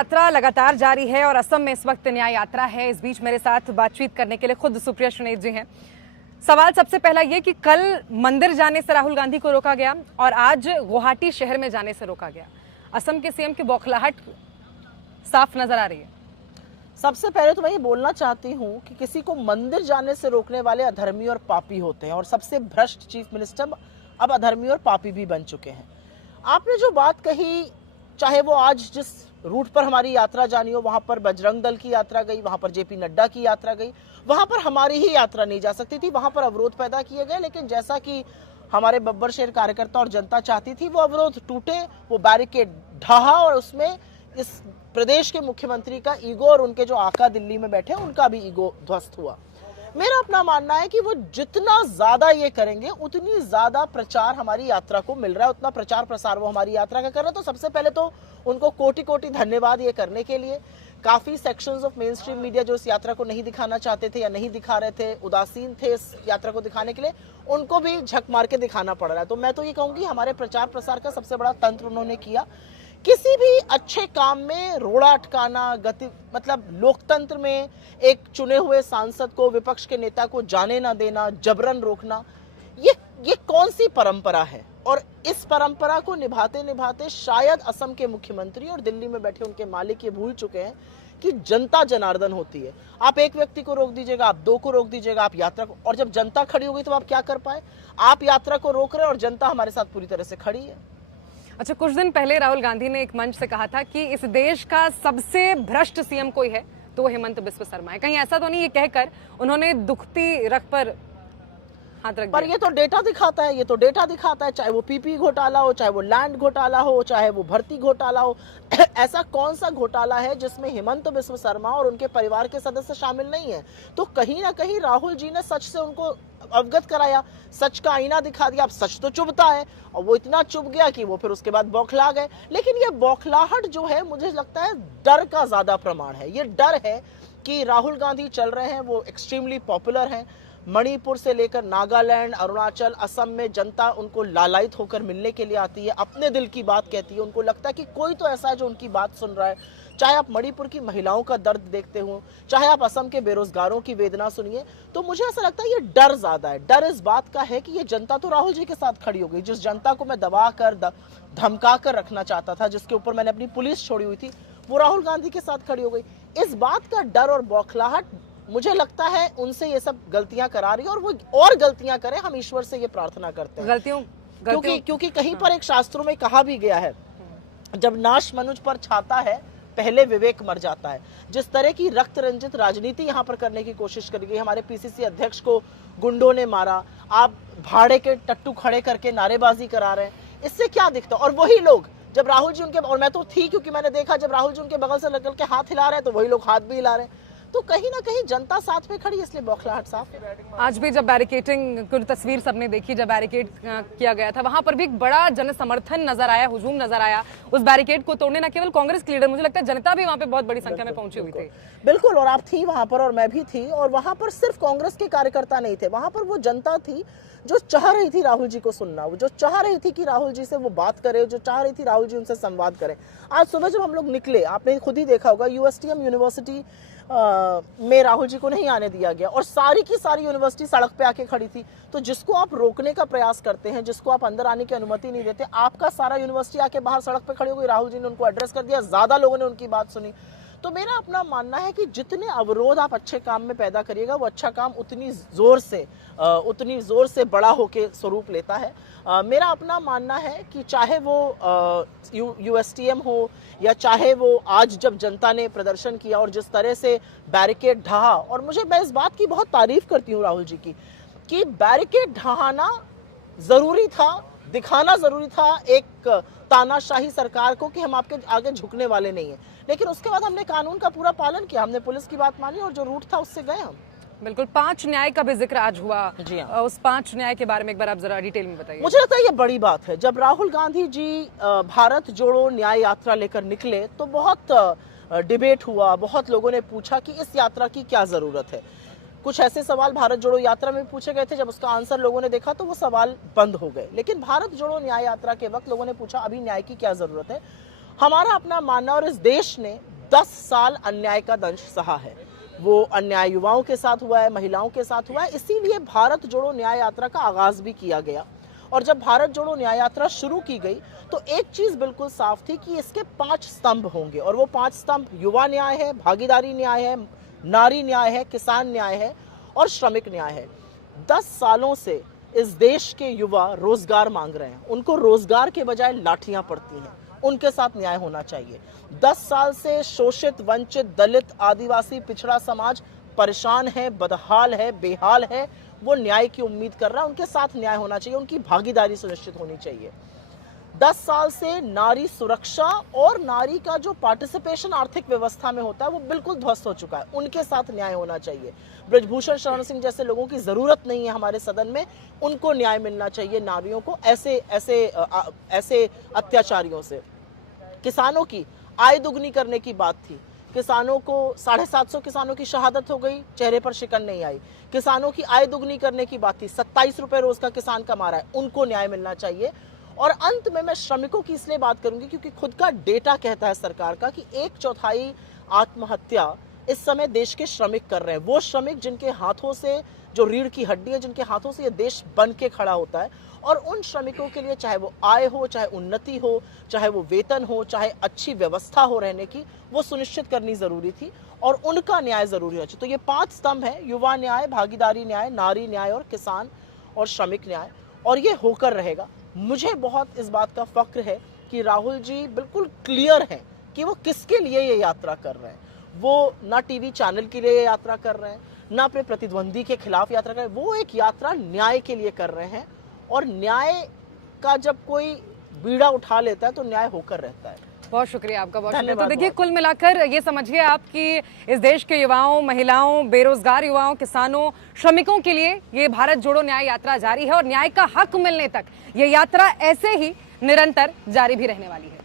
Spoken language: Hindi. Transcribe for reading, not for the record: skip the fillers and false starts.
यात्रा लगातार जारी है और असम में इस वक्त न्याय यात्रा है। इस बीच मेरे साथ बातचीत करने के लिए खुद सुप्रिया श्रीनेत जी हैं। सवाल सबसे पहला ये कि कल मंदिर जाने से राहुल गांधी को रोका गया और आज गुवाहाटी शहर में जाने से रोका गया। असम के सीएम की बौखलाहट साफ नजर आ रही है। सबसे पहले तो मैं ये बोलना चाहती हूँ कि किसी को मंदिर जाने से रोकने वाले अधर्मी और पापी होते हैं और सबसे भ्रष्ट चीफ मिनिस्टर अब अधर्मी और पापी भी बन चुके हैं। आपने जो बात कही, चाहे वो आज जिस रूट पर हमारी यात्रा जानी हो, वहां पर बजरंग दल की यात्रा गई, वहां पर जेपी नड्डा की यात्रा गई, वहां पर हमारी ही यात्रा नहीं जा सकती थी, वहां पर अवरोध पैदा किए गए। लेकिन जैसा कि हमारे बब्बर शेर कार्यकर्ता और जनता चाहती थी, वो अवरोध टूटे, वो बैरिकेड ढहा और उसमें इस प्रदेश के मुख्यमंत्री का ईगो और उनके जो आका दिल्ली में बैठे उनका भी ईगो ध्वस्त हुआ। मेरा अपना मानना है कि वो जितना ज्यादा ये करेंगे उतनी ज्यादा प्रचार हमारी यात्रा को मिल रहा है, उतना प्रचार प्रसार वो हमारी यात्रा का कर रहे हैं। तो सबसे पहले तो उनको कोटि कोटि धन्यवाद ये करने के लिए। काफी sections of main stream media जो इस यात्रा को नहीं दिखाना चाहते थे या नहीं दिखा रहे थे, उदासीन थे इस यात्रा को दिखाने के लिए, उनको भी झक मार के दिखाना पड़ रहा है। तो मैं तो ये कहूंगी हमारे प्रचार प्रसार का सबसे बड़ा तंत्र उन्होंने किया। किसी भी अच्छे काम में रोड़ा अटकाना, मतलब लोकतंत्र में एक चुने हुए सांसद को, विपक्ष के नेता को जाने ना देना, जबरन रोकना, ये कौन सी परंपरा है? और इस परंपरा को निभाते निभाते शायद असम के मुख्यमंत्री और दिल्ली में बैठे उनके मालिक ये भूल चुके हैं कि जनता जनार्दन होती है। आप एक व्यक्ति को रोक दीजिएगा, आप दो को रोक दीजिएगा, आप यात्रा को, और जब जनता खड़ी हो गई तो आप क्या कर पाए? आप यात्रा को रोक रहे हैं और जनता हमारे साथ पूरी तरह से खड़ी है। अच्छा, कुछ दिन पहले राहुल गांधी ने एक मंच से कहा था कि इस देश का सबसे भ्रष्ट सीएम कोई है तो वो हेमंत बिस्व शर्मा है। कहीं ऐसा तो नहीं ये कहकर उन्होंने दुखती रख पर हाथ रख पर दिया? ये तो डेटा दिखाता है, ये तो डेटा दिखाता है, चाहे वो पीपी घोटाला हो, चाहे वो लैंड घोटाला हो, चाहे वो भर्ती घोटाला हो। ऐसा कौन सा घोटाला है जिसमें हेमंत बिस्व शर्मा और उनके परिवार के सदस्य शामिल नहीं है? तो कहीं ना कहीं राहुल जी ने सच से उनको अवगत कराया, सच का आईना दिखा दिया। अब सच तो चुभता है और वो इतना चुभ गया कि वो फिर उसके बाद बौखला गए। लेकिन ये बौखलाहट जो है, मुझे लगता है डर का ज्यादा प्रमाण है। ये डर है कि राहुल गांधी चल रहे हैं, वो एक्सट्रीमली पॉपुलर हैं। मणिपुर से लेकर नागालैंड, अरुणाचल, असम में जनता उनको लालायित होकर मिलने के लिए आती है, अपने दिल की बात कहती है। उनको लगता है कि कोई तो ऐसा है जो उनकी बात सुन रहा है। चाहे आप मणिपुर की महिलाओं का दर्द देखते हो, चाहे आप असम के बेरोजगारों की वेदना सुनिए, तो मुझे ऐसा लगता है ये डर ज्यादा है। डर इस बात का है कि ये जनता तो राहुल जी के साथ खड़ी हो गई। जिस जनता को मैं दबा कर धमका कर रखना चाहता था, जिसके ऊपर मैंने अपनी पुलिस छोड़ी हुई थी, वो राहुल गांधी के साथ खड़ी हो गई। इस बात का डर और बौखलाहट मुझे लगता है उनसे ये सब गलतियां करा रही है और वो और गलतियां करें, हम ईश्वर से ये प्रार्थना करते हैं। क्योंकि कहीं पर एक शास्त्रों में कहा भी गया है, जब नाश मनुज पर छाता है पहले विवेक मर जाता है। जिस तरह की रक्त रंजित राजनीति यहाँ पर करने की कोशिश करी गई, हमारे पीसीसी अध्यक्ष को गुंडों ने मारा, आप भाड़े के टट्टू खड़े करके नारेबाजी करा रहे हैं, इससे क्या दिखता? और वही लोग जब राहुल जी उनके, और मैं तो थी क्योंकि मैंने देखा जब राहुल जी उनके बगल से निकल के हाथ हिला रहे हैं तो वही लोग हाथ भी हिला रहे हैं। तो कहीं ना कहीं जनता साथ में खड़ी, इसलिए बौखलाहट साफ है। आज भी जब बैरिकेटिंग की तस्वीर सबने देखी, जब बैरिकेड किया गया था, वहां पर भी एक बड़ा जन समर्थन नजर आया, हुजूम नजर आया उस बैरिकेड को तोड़ने। न केवल कांग्रेस के लीडर, मुझे लगता है जनता भी वहां पे बहुत बड़ी संख्या में पहुंची हुई थी। बिल्कुल, और आप थी वहां पर और मैं भी थी, और वहां पर सिर्फ कांग्रेस के कार्यकर्ता नहीं थे, वहां पर वो जनता थी जो चाह रही थी राहुल जी को सुनना, जो चाह रही थी कि राहुल जी से वो बात करे, जो चाह रही थी राहुल जी उनसे संवाद करें। आज सुबह जब हम लोग निकले, आपने खुद ही देखा होगा, यूएसटीएम यूनिवर्सिटी में राहुल जी को नहीं आने दिया गया और सारी की सारी यूनिवर्सिटी सड़क पे आके खड़ी थी। तो जिसको आप रोकने का प्रयास करते हैं, जिसको आप अंदर आने की अनुमति नहीं देते, आपका सारा यूनिवर्सिटी आके बाहर सड़क पे खड़ी हो गई। राहुल जी ने उनको एड्रेस कर दिया, ज्यादा लोगों ने उनकी बात सुनी। तो मेरा अपना मानना है कि जितने अवरोध आप अच्छे काम में पैदा करिएगा, वो अच्छा काम उतनी जोर से बड़ा होके स्वरूप लेता है। मेरा अपना मानना है कि चाहे वो यूएसटीएम हो या चाहे वो आज जब जनता ने प्रदर्शन किया और जिस तरह से बैरिकेड ढहा, और मैं इस बात की बहुत तारीफ करती हूँ राहुल जी की कि बैरिकेड ढहाना जरूरी था, दिखाना जरूरी था एक तानाशाही सरकार को कि हम आपके आगे झुकने वाले नहीं हैं। लेकिन उसके बाद हमने कानून का पूरा पालन किया, हमने पुलिस की बात मानी और जो रूट था उससे गए हम। बिल्कुल, 5 न्याय का भी जिक्र आज हुआ। जी हाँ। उस 5 न्याय के बारे में एक बार आप जरा डिटेल में बताइए। मुझे लगता है ये बड़ी बात है। जब राहुल गांधी जी भारत जोड़ो न्याय यात्रा लेकर निकले तो बहुत डिबेट हुआ, बहुत लोगों ने पूछा कि इस यात्रा की क्या जरूरत है। कुछ ऐसे सवाल भारत जोड़ो यात्रा में पूछे गए थे, जब उसका आंसर लोगों ने देखा तो वो सवाल बंद हो गए। लेकिन भारत जोड़ो न्याय यात्रा के वक्त लोगों ने पूछा अभी न्याय की क्या जरूरत है। हमारा अपना मानना, और इस देश ने 10 साल अन्याय का दंश सहा है। वो अन्याय युवाओं के साथ हुआ है, महिलाओं के साथ हुआ है, इसीलिए भारत जोड़ो न्याय यात्रा का आगाज भी किया गया। और जब भारत जोड़ो न्याय यात्रा शुरू की गई तो एक चीज बिल्कुल साफ थी कि इसके 5 स्तंभ होंगे, और वो 5 स्तंभ युवा न्याय है, भागीदारी न्याय है, नारी न्याय है, किसान न्याय है और श्रमिक न्याय है। 10 सालों से इस देश के युवा रोजगार मांग रहे हैं, उनको रोजगार के बजाय लाठियां पड़ती हैं, उनके साथ न्याय होना चाहिए। 10 साल से शोषित, वंचित, दलित, आदिवासी, पिछड़ा समाज परेशान है, बदहाल है, बेहाल है, वो न्याय की उम्मीद कर रहा है, उनके साथ न्याय होना चाहिए, उनकी भागीदारी सुनिश्चित होनी चाहिए। 10 साल से नारी सुरक्षा और नारी का जो पार्टिसिपेशन आर्थिक व्यवस्था में होता है वो बिल्कुल ध्वस्त हो चुका है, उनके साथ न्याय होना चाहिए। ब्रजभूषण शरण सिंह जैसे लोगों की जरूरत नहीं है हमारे सदन में, उनको न्याय मिलना चाहिए, नारियों को ऐसे अत्याचारियों से। किसानों की आय दुगनी करने की बात थी, किसानों को 750 किसानों की शहादत हो गई, चेहरे पर शिकन नहीं आई। किसानों की आय दुगनी करने की बात थी, 27 रुपए रोज का किसान कमा रहा है, उनको न्याय मिलना चाहिए। और अंत में मैं श्रमिकों की इसलिए बात करूंगी क्योंकि खुद का डेटा कहता है सरकार का कि 1/4 आत्महत्या इस समय देश के श्रमिक कर रहे हैं। वो श्रमिक जिनके हाथों से, जो रीढ़ की हड्डी है, जिनके हाथों से ये देश बन के खड़ा होता है। और उन श्रमिकों के लिए चाहे वो आय हो, चाहे उन्नति हो, चाहे वो वेतन हो, चाहे अच्छी व्यवस्था हो रहने की, वो सुनिश्चित करनी जरूरी थी और उनका न्याय जरूरी होना चाहिए। तो ये 5 स्तंभ है, युवा न्याय, भागीदारी न्याय, नारी न्याय और किसान और श्रमिक न्याय, और ये होकर रहेगा। मुझे बहुत इस बात का फक्र है कि राहुल जी बिल्कुल क्लियर हैं कि वो किसके लिए ये यात्रा कर रहे हैं। वो ना टीवी चैनल के लिए ये यात्रा कर रहे हैं, ना अपने प्रतिद्वंदी के खिलाफ यात्रा कर रहे हैं, वो एक यात्रा न्याय के लिए कर रहे हैं। और न्याय का जब कोई बीड़ा उठा लेता है तो न्याय होकर रहता है। बहुत शुक्रिया आपका, बहुत शुक्रिया। तो धन्यवाद देखिए, बहुत। कुल मिलाकर ये समझिए आप कि इस देश के युवाओं, महिलाओं, बेरोजगार युवाओं, किसानों, श्रमिकों के लिए ये भारत जोड़ो न्याय यात्रा जारी है और न्याय का हक मिलने तक ये यात्रा ऐसे ही निरंतर जारी भी रहने वाली है।